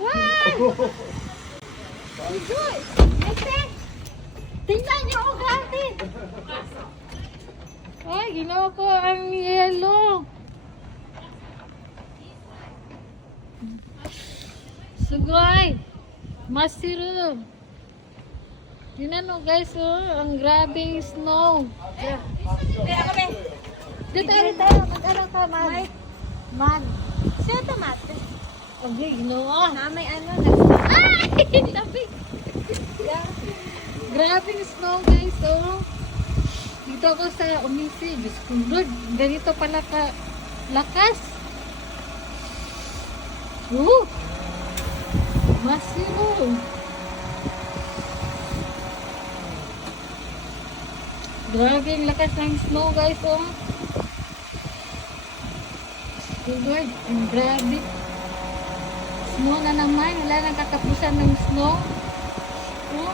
Wow! Enjoy! Next! Tingnan niyo ako gratis! Ay, ginawa ko ang yellow. Sugay! Mushroom! Tingnan mo guys, oh, ang grabing snow. Kaya kami. Dito tayo, mag-ano ka, man? Man. Sino tomate? Okay, ginawa. Na may ano. Ay! Tabi! Grabing snow guys, oh. Dito ako sa Umisi. Diyos ko, Lord, ganito pala ka lakas. Mushroom. Grabe ang lakas ng snow guys, oh. Oh Lord, ang grabe. Snow na naman. Wala nang katapusan ng snow. Oh.